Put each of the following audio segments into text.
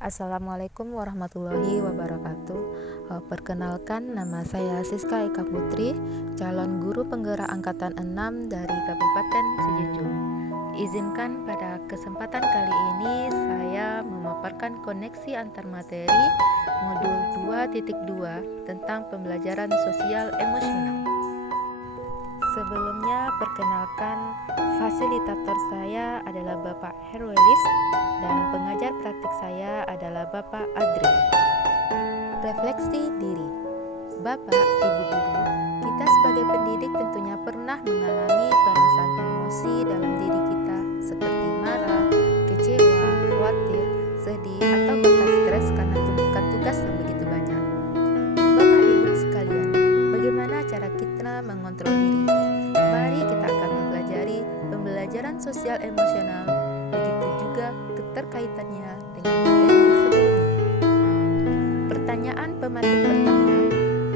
Assalamualaikum warahmatullahi wabarakatuh. Perkenalkan, nama saya Siska Eka Putri, calon guru penggerak angkatan 6 dari Kabupaten Sejujung. Izinkan pada kesempatan kali ini saya memaparkan koneksi antar materi modul 2.2 tentang pembelajaran sosial emosional. Sebelumnya, perkenalkan, fasilitator saya adalah Bapak Herwelis dan pengajar praktik saya adalah Bapak Adri. Refleksi diri. Bapak, Ibu guru, kita sebagai pendidik tentunya pernah mengalami perasaan emosi dalam diri kita seperti marah, kecewa, khawatir, sedih, atau bahkan stres karena tumpukan tugas yang begitu banyak. Bapak Ibu sekalian, bagaimana cara kita mengontrol diri? Mari kita akan mempelajari pembelajaran sosial emosional, begitu juga keterkaitannya dengan materi sebelumnya. Pertanyaan pemantik pertama,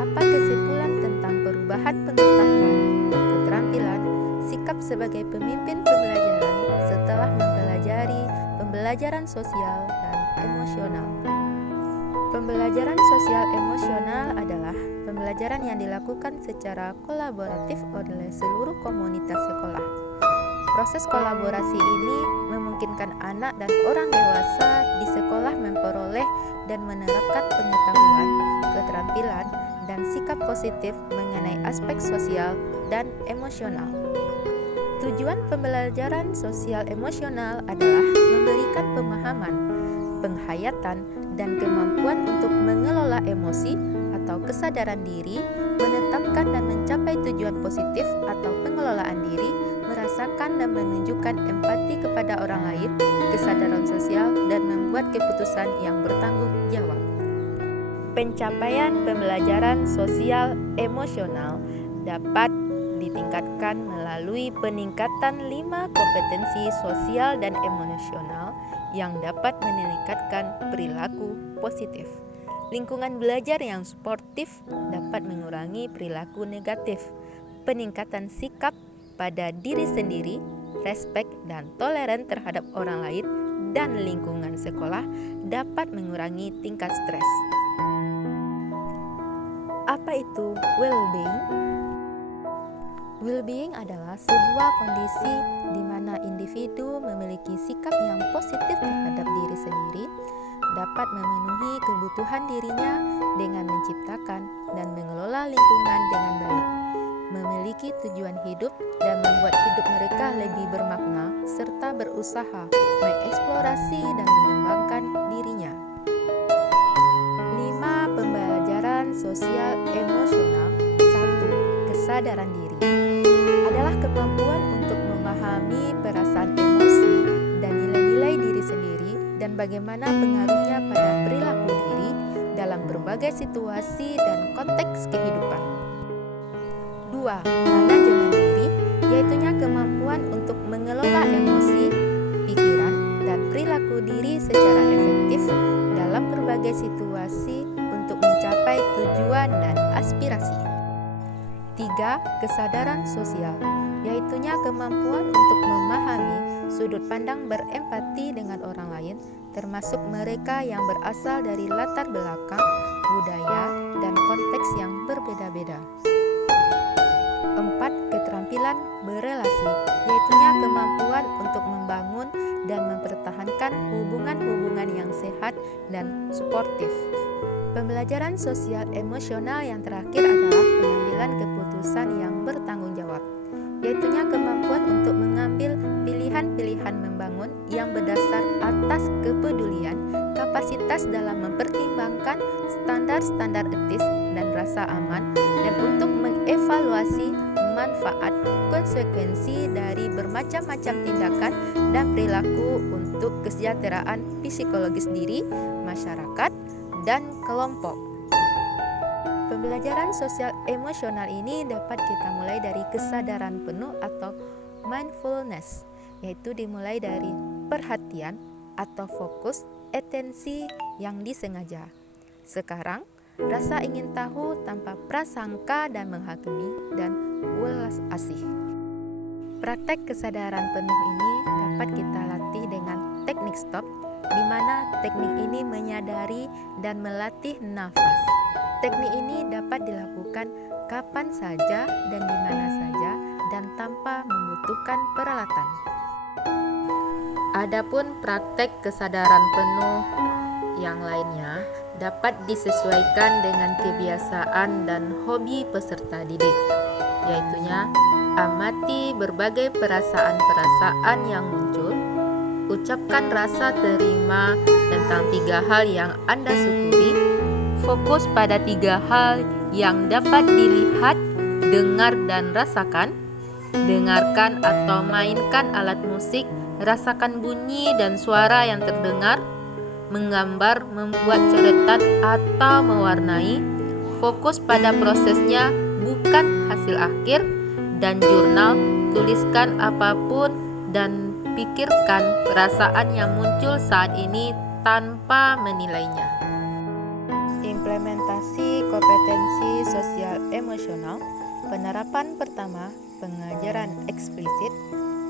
apa kesimpulan tentang perubahan pengetahuan, keterampilan, sikap sebagai pemimpin pembelajaran setelah mempelajari pembelajaran sosial dan emosional? Pembelajaran sosial emosional adalah pembelajaran yang dilakukan secara kolaboratif oleh seluruh komunitas sekolah. Proses kolaborasi ini memungkinkan anak dan orang dewasa di sekolah memperoleh dan menerapkan pengetahuan, keterampilan, dan sikap positif mengenai aspek sosial dan emosional. Tujuan pembelajaran sosial emosional adalah memberikan pemahaman, penghayatan, dan kemampuan untuk mengelola emosi atau kesadaran diri, menetapkan dan mencapai tujuan positif atau pengelolaan diri, merasakan dan menunjukkan empati kepada orang lain, kesadaran sosial, dan membuat keputusan yang bertanggung jawab. Pencapaian pembelajaran sosial emosional dapat ditingkatkan melalui peningkatan 5 kompetensi sosial dan emosional yang dapat meningkatkan perilaku positif. Lingkungan belajar yang sportif dapat mengurangi perilaku negatif. Peningkatan sikap pada diri sendiri, respek dan toleran terhadap orang lain dan lingkungan sekolah dapat mengurangi tingkat stres. Apa itu well-being? Well-being adalah sebuah kondisi di mana individu memiliki sikap yang positif terhadap diri sendiri, dapat memenuhi kebutuhan dirinya dengan menciptakan dan mengelola lingkungan dengan baik, memiliki tujuan hidup dan membuat hidup mereka lebih bermakna, serta berusaha mengeksplorasi dan mengembangkan dirinya. 5 pembelajaran sosial emosional. 1. Kesadaran diri adalah kemampuan untuk memahami perasaan emosi dan nilai-nilai diri sendiri dan bagaimana pengaruhnya pada perilaku diri dalam berbagai situasi dan konteks kehidupan. 2. Manajemen diri, yaitunya kemampuan untuk mengelola emosi, pikiran, dan perilaku diri secara efektif dalam berbagai situasi untuk mencapai tujuan dan aspirasi. 3. Kesadaran sosial, yaitunya kemampuan untuk memahami sudut pandang berempati dengan orang lain, termasuk mereka yang berasal dari latar belakang, budaya, dan konteks yang berbeda-beda. 4. Keterampilan berelasi, yaitunya kemampuan untuk membangun dan mempertahankan hubungan-hubungan yang sehat dan suportif. Pembelajaran sosial emosional yang terakhir adalah pengambilan keputusan yang bertanggung jawab, yaitunya kemampuan untuk mengambil pilihan-pilihan membangun yang berdasar atas kepedulian, kapasitas dalam mempertimbangkan standar-standar etis dan rasa aman, dan untuk mengevaluasi manfaat konsekuensi dari bermacam-macam tindakan dan perilaku untuk kesejahteraan psikologis diri, masyarakat, dan kelompok. Pembelajaran sosial emosional ini dapat kita mulai dari kesadaran penuh atau mindfulness, yaitu dimulai dari perhatian atau fokus atensi yang disengaja. Sekarang, rasa ingin tahu tanpa prasangka dan menghakimi, dan welas asih. Praktek kesadaran penuh ini dapat kita latih dengan teknik stop, di mana teknik ini menyadari dan melatih nafas. Teknik ini dapat dilakukan kapan saja dan di mana saja dan tanpa membutuhkan peralatan. Adapun praktek kesadaran penuh yang lainnya dapat disesuaikan dengan kebiasaan dan hobi peserta didik, yaitunya amati berbagai perasaan-perasaan yang muncul, ucapkan rasa terima tentang 3 hal yang Anda syukuri, fokus pada 3 hal yang dapat dilihat, dengar dan rasakan, dengarkan atau mainkan alat musik, rasakan bunyi dan suara yang terdengar, menggambar, membuat coretan atau mewarnai, fokus pada prosesnya bukan hasil akhir, dan jurnal, tuliskan apapun dan pikirkan perasaan yang muncul saat ini tanpa menilainya. Implementasi kompetensi sosial emosional. Penerapan pertama, pengajaran eksplisit.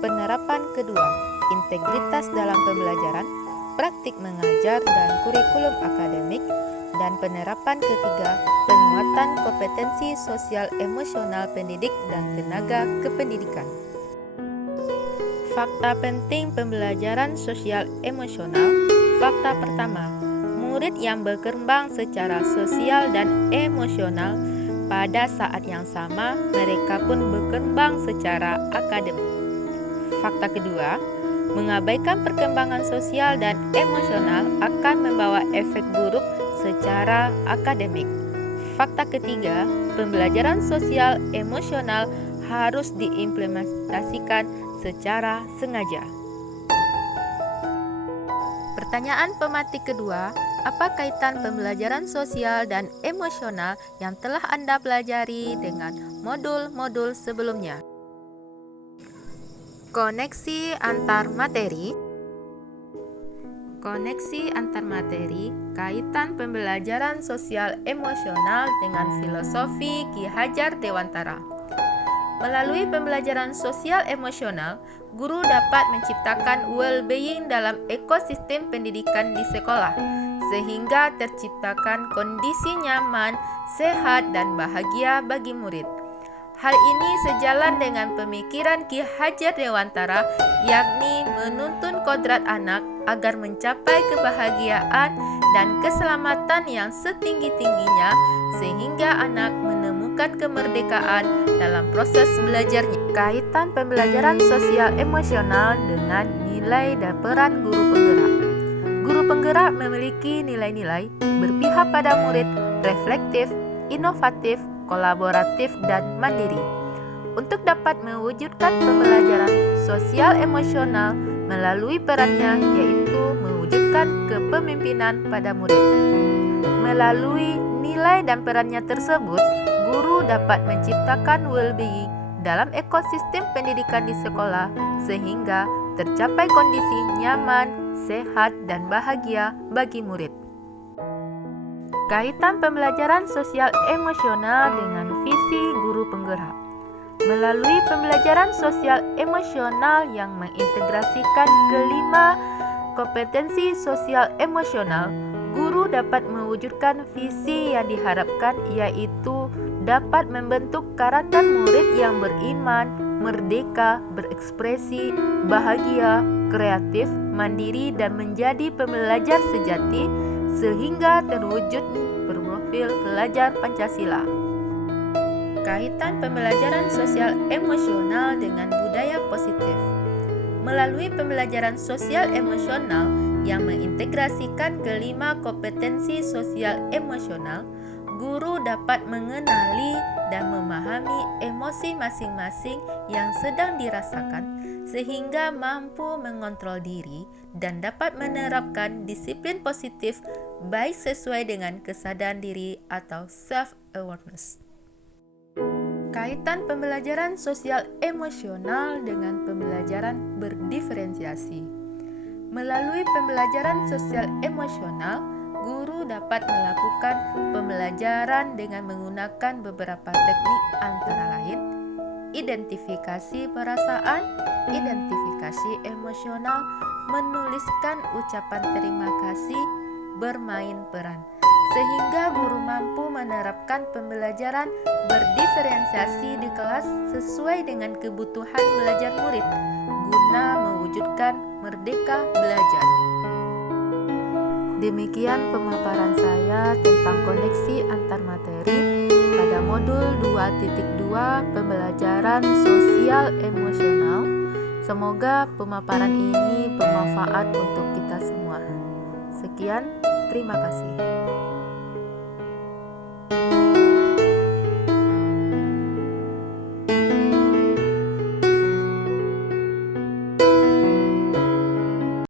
Penerapan kedua, integritas dalam pembelajaran, praktik mengajar dan kurikulum akademik. Dan penerapan ketiga, penguatan kompetensi sosial emosional pendidik dan tenaga kependidikan. Fakta penting pembelajaran sosial emosional. Fakta pertama, murid yang berkembang secara sosial dan emosional pada saat yang sama, mereka pun berkembang secara akademik. Fakta kedua, mengabaikan perkembangan sosial dan emosional akan membawa efek buruk secara akademik. Fakta ketiga, pembelajaran sosial emosional harus diimplementasikan secara sengaja. Pertanyaan pematik kedua, apa kaitan pembelajaran sosial dan emosional yang telah Anda pelajari dengan modul-modul sebelumnya? Koneksi antar materi. Koneksi antar materi, kaitan pembelajaran sosial emosional dengan filosofi Ki Hajar Dewantara. Melalui pembelajaran sosial emosional, guru dapat menciptakan well-being dalam ekosistem pendidikan di sekolah, sehingga terciptakan kondisi nyaman, sehat, dan bahagia bagi murid. Hal ini sejalan dengan pemikiran Ki Hajar Dewantara, yakni menuntun kodrat anak agar mencapai kebahagiaan dan keselamatan yang setinggi-tingginya, sehingga anak menemukan kemerdekaan dalam proses belajarnya. Kaitan pembelajaran sosial emosional dengan nilai dan peran guru penggerak. Guru penggerak memiliki nilai-nilai berpihak pada murid, reflektif, inovatif, kolaboratif, dan mandiri. Untuk dapat mewujudkan pembelajaran sosial emosional melalui perannya, yaitu mewujudkan kepemimpinan pada murid. Melalui nilai dan perannya tersebut, guru dapat menciptakan well-being dalam ekosistem pendidikan di sekolah, sehingga tercapai kondisi nyaman, sehat, dan bahagia bagi murid. Kaitan pembelajaran sosial emosional dengan visi guru penggerak. Melalui pembelajaran sosial emosional yang mengintegrasikan kelima kompetensi sosial emosional, guru dapat mewujudkan visi yang diharapkan, yaitu dapat membentuk karakter murid yang beriman, merdeka, berekspresi, bahagia, kreatif, mandiri, dan menjadi pembelajar sejati, sehingga terwujud berprofil pelajar Pancasila. Kaitan pembelajaran sosial emosional dengan budaya positif. Melalui pembelajaran sosial emosional yang mengintegrasikan kelima kompetensi sosial emosional, guru dapat mengenali dan memahami emosi masing-masing yang sedang dirasakan, sehingga mampu mengontrol diri dan dapat menerapkan disiplin positif baik sesuai dengan kesadaran diri atau self-awareness. Kaitan pembelajaran sosial emosional dengan pembelajaran berdiferensiasi. Melalui pembelajaran sosial emosional, guru dapat melakukan pembelajaran dengan menggunakan beberapa teknik, antara lain identifikasi perasaan, identifikasi komunikasi emosional, menuliskan ucapan terima kasih, bermain peran, sehingga guru mampu menerapkan pembelajaran berdiferensiasi di kelas sesuai dengan kebutuhan belajar murid, guna mewujudkan merdeka belajar. Demikian pemaparan saya tentang koneksi antar materi pada modul 2.2 pembelajaran sosial emosional. Semoga pemaparan ini bermanfaat untuk kita semua. Sekian, terima kasih.